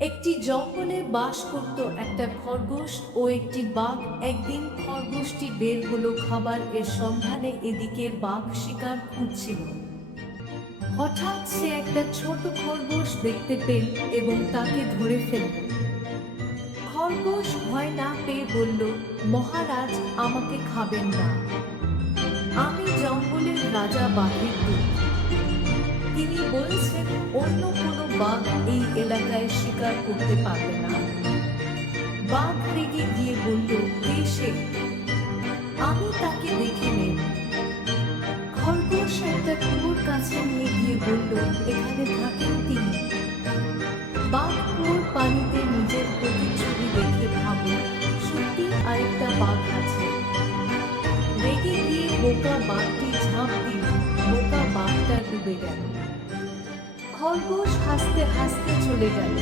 একটি জঙ্গলে বাস করত একটা খরগোশ ও একটি বাঘ। একদিন খরগোশটি বের হলো খাবার এর সন্ধানে। এদিকে বাঘ শিকার খুঁজছিল। হঠাৎ সে একটা ছোট খরগোশ দেখতে পেল এবং তাকে ধরে ফেলল। খরগোশ ভয় না পেয়ে বলল, মহারাজ, আমাকে খাবেন না। আমি জঙ্গলের রাজা বাঘের দূত। তিনি বলছেন অন্য কোনো বাঘ এই এলাকায় শিকার করতে পারবে না। বাঘ রেগে গিয়ে বলল, কে সে? আমি তাকে দেখে নেব। খরগোশ একটা কুয়োর কাছে নিয়ে গিয়ে বলল, এখানে থাকেন তিনি। বাঘ কুয়োর পানিতে নিজের প্রতিচ্ছবি দেখে ভাবল, সত্যি আরেকটা বাঘ আছে। রেগে গিয়ে বোকা বাঘটি ঝাঁপ দিল। বোকা বাঘটা ডুবে গেল। খরগোশ হাসতে হাসতে চলে গেল।